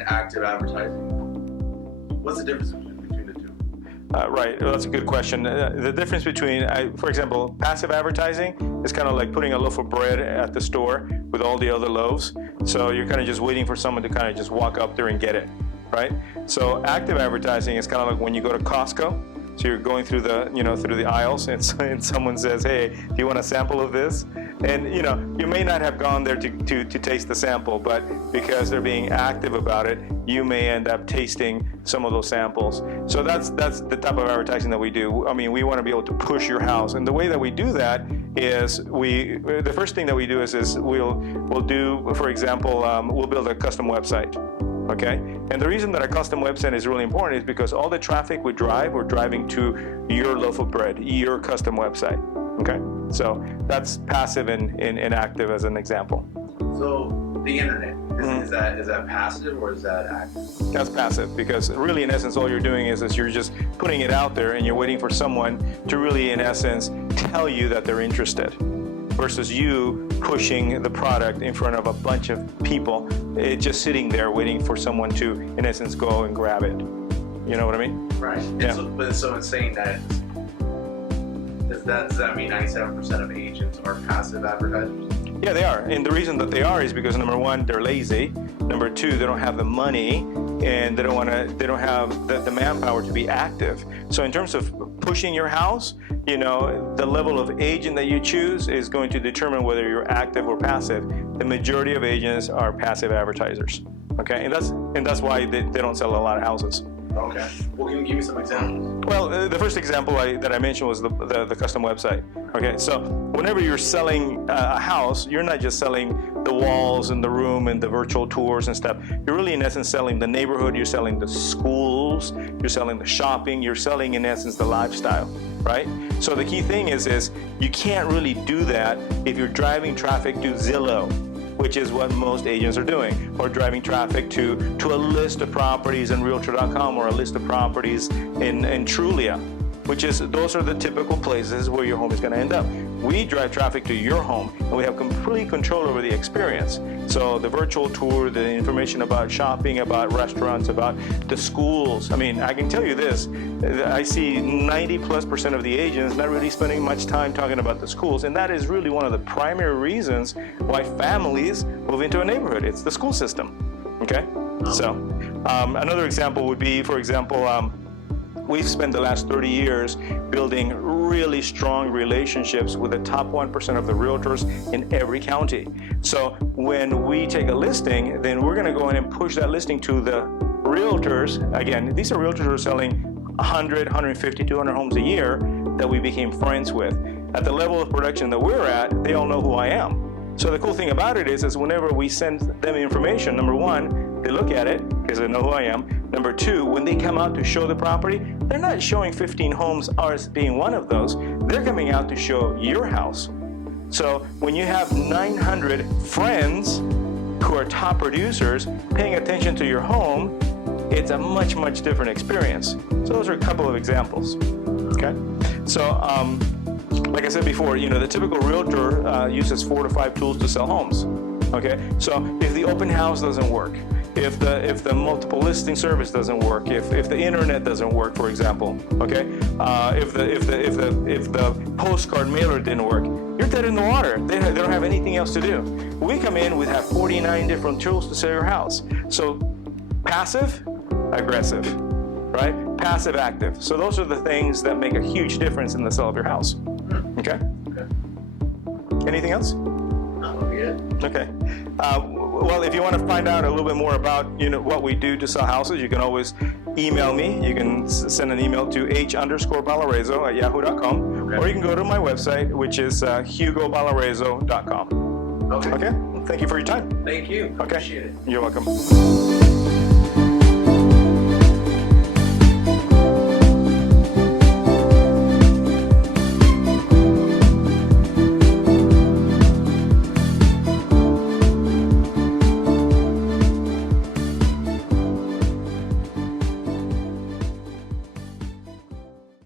and active advertising. What's the difference between the two? Right, well, that's a good question. The difference between, for example, passive advertising is kind of like putting a loaf of bread at the store with all the other loaves. So you're kind of just waiting for someone to kind of just walk up there and get it, right? So active advertising is kind of like when you go to Costco. So you're going through the, through the aisles, and someone says, "Hey, do you want a sample of this?" And you may not have gone there to taste the sample, but because they're being active about it, you may end up tasting some of those samples. So that's the type of advertising that we do. I mean, we want to be able to push your house, and the way that we do that is the first thing that we do is we'll do, for example, we'll build a custom website. Okay, and the reason that a custom website is really important is because all the traffic we're driving to your loaf of bread, your custom website. Okay, so that's passive and active as an example. So the internet, is that passive or is that active? That's passive, because really in essence all you're doing is you're just putting it out there and you're waiting for someone to really in essence tell you that they're interested, versus you pushing the product in front of a bunch of people, just sitting there waiting for someone to, in essence, go and grab it. You know what I mean? Right. Yeah. So it's saying that, does that mean 97% of agents are passive advertisers? Yeah, they are. And the reason that they are is because, number one, they're lazy. Number two, they don't have the money, and they don't have the manpower to be active. So in terms of pushing your house, the level of agent that you choose is going to determine whether you're active or passive. The majority of agents are passive advertisers. Okay, and that's why they don't sell a lot of houses. Okay. Well, can you give me some examples? Well, the first example that I mentioned was the custom website. Okay, so whenever you're selling a house, you're not just selling the walls and the room and the virtual tours and stuff. You're really in essence selling the neighborhood, you're selling the schools, you're selling the shopping, you're selling in essence the lifestyle, right? So the key thing is you can't really do that if you're driving traffic to Zillow, which is what most agents are doing, or driving traffic to a list of properties in Realtor.com or a list of properties in Trulia, those are the typical places where your home is going to end up. We drive traffic to your home, and we have complete control over the experience. So the virtual tour, the information about shopping, about restaurants, about the schools. I mean, I can tell you this, I see 90+% of the agents not really spending much time talking about the schools, and that is really one of the primary reasons why families move into a neighborhood. It's the school system, okay? So another example would be, for example, we've spent the last 30 years building really strong relationships with the top 1% of the realtors in every county. So when we take a listing, then we're going to go in and push that listing to the realtors. Again, these are realtors who are selling 100, 150, 200 homes a year that we became friends with. At the level of production that we're at, they all know who I am. So the cool thing about it is whenever we send them information, number one, they look at it because they know who I am. Number two, when they come out to show the property, they're not showing 15 homes, ours being one of those. They're coming out to show your house. So when you have 900 friends who are top producers paying attention to your home, it's a much, much different experience. So those are a couple of examples. Okay? So like I said before, the typical realtor uses 4 to 5 tools to sell homes. Okay? So if the open house doesn't work, if the multiple listing service doesn't work, if the internet doesn't work, for example, okay, if the postcard mailer didn't work, you're dead in the water. They don't have anything else to do. We come in, we have 49 different tools to sell your house. So passive, aggressive, right? Passive, active. So those are the things that make a huge difference in the sale of your house. Okay. Anything else? Okay. Well, if you want to find out a little bit more about what we do to sell houses, you can always email me. You can send an email to h_balarezo@yahoo.com, or you can go to my website, which is hugobalarezo.com. Okay. Okay. Thank you for your time. Thank you. Okay. Appreciate it. You're welcome.